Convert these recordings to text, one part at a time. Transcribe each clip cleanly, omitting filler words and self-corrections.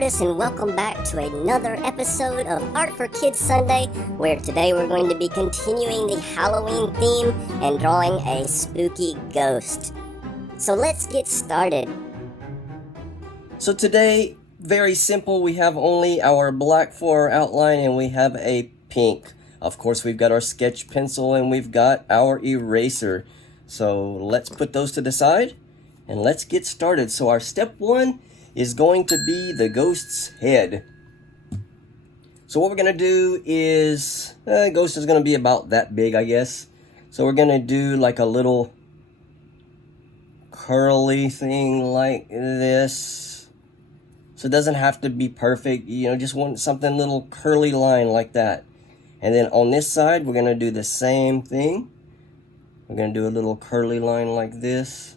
artists, and welcome back to another episode of Art for Kids Sunday, where today we're going to be continuing the Halloween theme and drawing a spooky ghost. So let's get started. So today, very simple, we have only our black for our outline and we have a pink. Of course, we've got our sketch pencil and we've got our eraser. So let's put those to the side and let's get started. So our step one is going to be the ghost's head. So what we're going to do is, ghost is going to be about that big, I guess. So we're going to do like a little curly thing like this. So it doesn't have to be perfect, just want something little curly line like that. And then on this side, we're going to do the same thing. We're going to do a little curly line like this.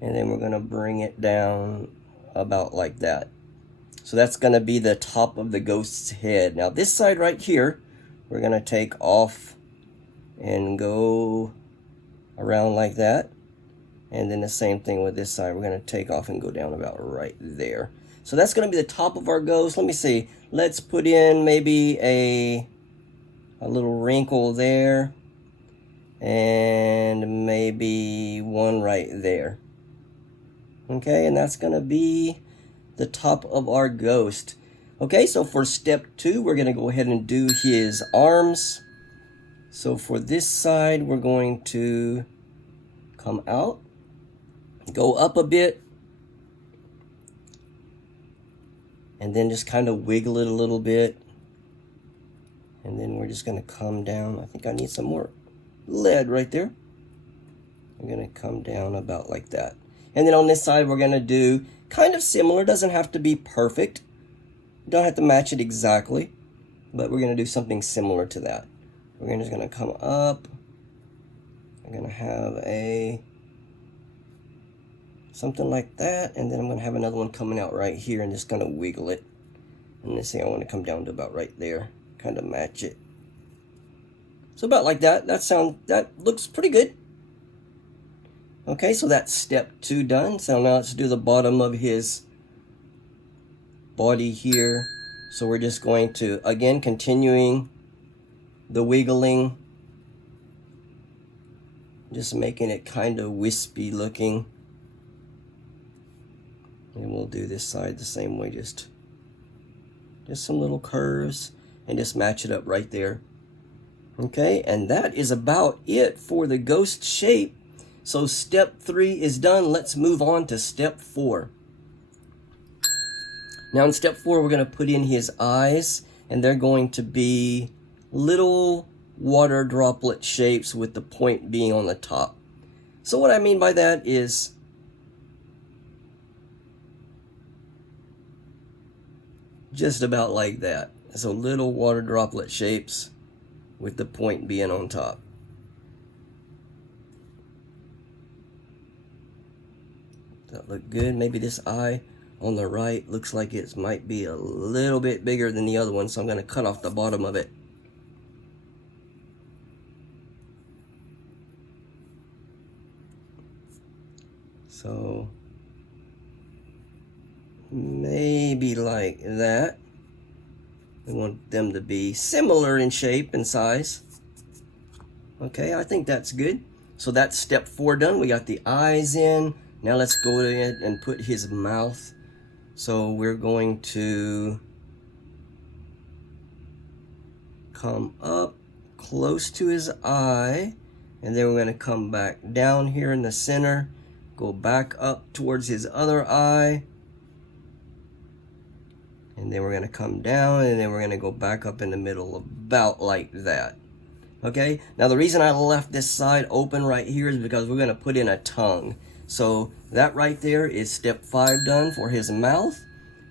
And then we're going to bring it down about like that. So that's going to be the top of the ghost's head. Now this side right here, we're going to take off and go around like that. And then the same thing with this side. We're going to take off and go down about right there. So that's going to be the top of our ghost. Let me see. Let's put in maybe a little wrinkle there. And maybe one right there. Okay, and that's going to be the top of our ghost. Okay, so for step two, we're going to go ahead and do his arms. So for this side, we're going to come out, go up a bit, and then just kind of wiggle it a little bit. And then we're just going to come down. I think I need some more lead right there. I'm going to come down about like that. And then on this side, we're going to do kind of similar. Doesn't have to be perfect. Don't have to match it exactly. But we're going to do something similar to that. We're just going to come up. We're going to have something like that. And then I'm going to have another one coming out right here and just going to wiggle it. And this thing I want to come down to about right there. Kind of match it. So about like that. That looks pretty good. Okay, so that's step two done. So now let's do the bottom of his body here. So we're just going to, again, continuing the wiggling. Just making it kind of wispy looking. And we'll do this side the same way, just some little curves and just match it up right there. Okay, and that is about it for the ghost shape. So step three is done. Let's move on to step four. Now in step four, we're going to put in his eyes, and they're going to be little water droplet shapes with the point being on the top. So what I mean by that is just about like that. So little water droplet shapes with the point being on top. That look good. Maybe this eye on the right looks like it might be a little bit bigger than the other one, so I'm going to cut off the bottom of it. So maybe like that. We want them to be similar in shape and size. Okay, I think that's good. So that's step four done. We got the eyes in. Now let's go ahead and put his mouth. So we're going to come up close to his eye, and then we're going to come back down here in the center, go back up towards his other eye, and then we're going to come down, and then we're going to go back up in the middle about like that. Okay, now the reason I left this side open right here is because we're going to put in a tongue. So that right there is step five done for his mouth.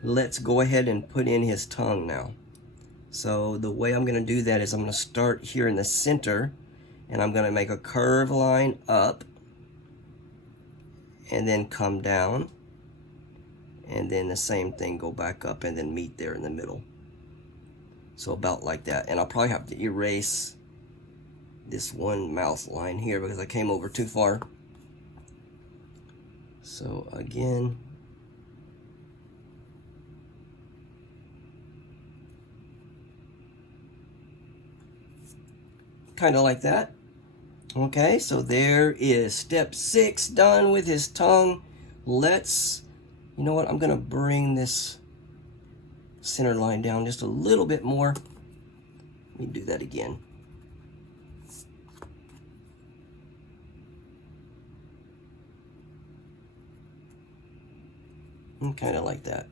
Let's go ahead and put in his tongue now. So the way I'm going to do that is I'm going to start here in the center, and I'm going to make a curved line up and then come down, and then the same thing, go back up and then meet there in the middle. So about like that. And I'll probably have to erase this one mouth line here because I came over too far. So again, kind of like that. Okay, so there is step 6 done with his tongue. Let's, you know what, I'm gonna bring this center line down just a little bit more. Let me do that again. And kind of like that.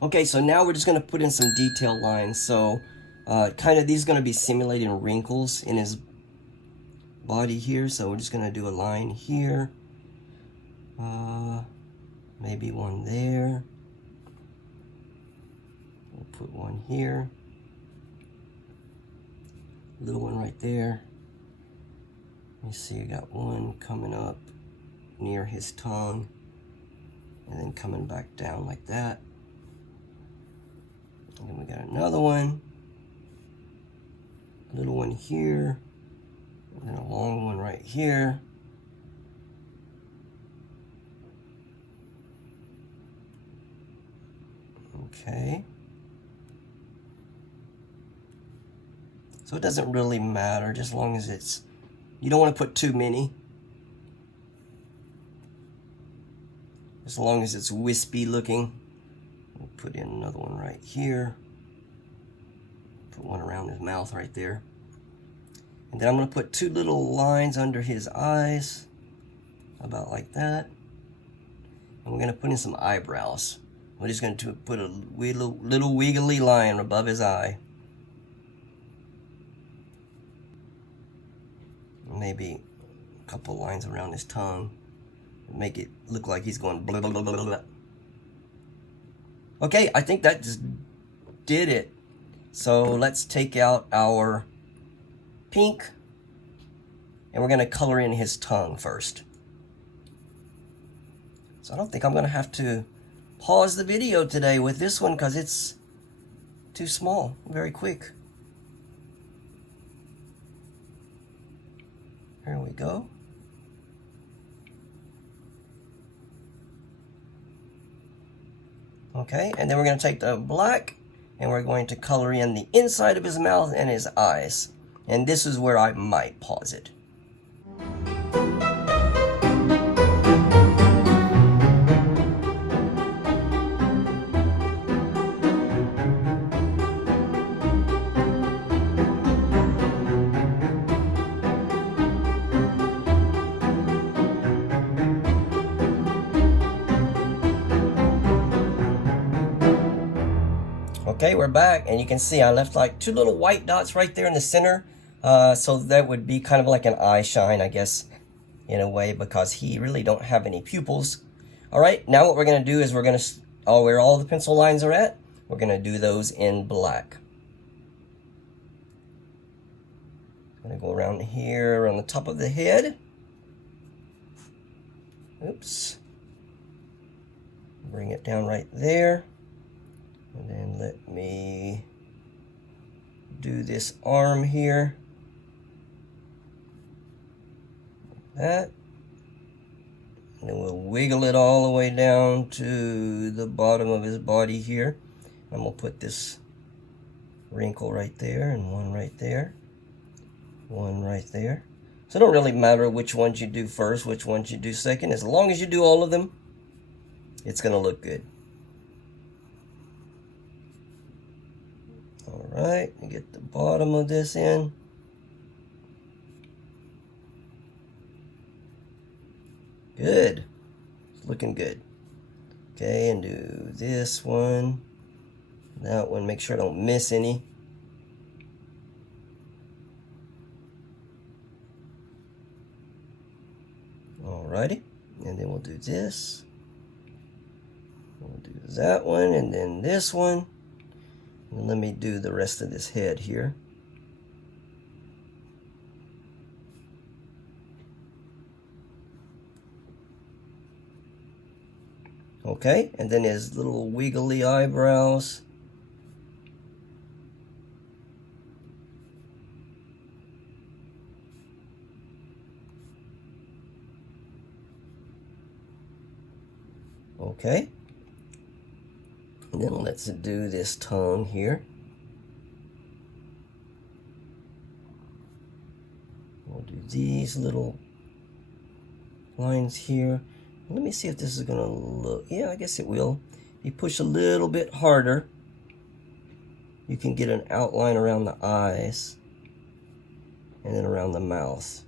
Okay, so now we're just gonna put in some detail lines. So kind of these are gonna be simulating wrinkles in his body here. So we're just gonna do a line here. Maybe one there. We'll put one here. Little one right there. You see, you got one coming up near his tongue, and then coming back down like that. And then we got another one. A little one here, and then a long one right here. Okay. So it doesn't really matter, just as long as it's, you don't want to put too many. As long as it's wispy looking. We'll put in another one right here. Put one around his mouth right there. And then I'm going to put 2 little lines under his eyes, about like that. And we're going to put in some eyebrows. We're just going to put a little wiggly line above his eye. Maybe a couple lines around his tongue. Make it look like he's going blah, blah, blah, blah, blah. Okay, I think that just did it. So let's take out our pink, and we're going to color in his tongue first. So I don't think I'm going to have to pause the video today with this one because it's too small, very quick. Here we go. Okay, and then we're going to take the black and we're going to color in the inside of his mouth and his eyes. And this is where I might pause it. Okay, we're back, and you can see I left like 2 little white dots right there in the center. So that would be kind of like an eye shine, I guess, in a way, because he really don't have any pupils. All right, now what we're going to do is we're going to, where all the pencil lines are at, we're going to do those in black. I'm going to go around here on the top of the head. Oops. Bring it down right there. And then let me do this arm here. Like that. And then we'll wiggle it all the way down to the bottom of his body here. And we'll put this wrinkle right there, and one right there. One right there. So it don't really matter which ones you do first, which ones you do second. As long as you do all of them, it's going to look good. Alright, get the bottom of this in. Good. It's looking good. Okay, and do this one. That one, make sure I don't miss any. Alrighty, and then we'll do this. We'll do that one, and then this one. And let me do the rest of this head here. Okay, and then his little wiggly eyebrows. Okay. And then let's do this tongue here. these little lines here. Let me see if this is gonna look, yeah, I guess it will. You push a little bit harder, you can get an outline around the eyes and then around the mouth.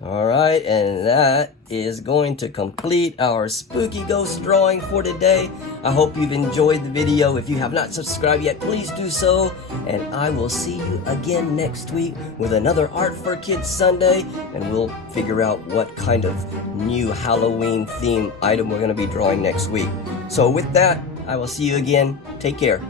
Alright, and that is going to complete our spooky ghost drawing for today. I hope you've enjoyed the video. If you have not subscribed yet, please do so. And I will see you again next week with another Art for Kids Sunday. And we'll figure out what kind of new Halloween theme item we're going to be drawing next week. So with that, I will see you again. Take care.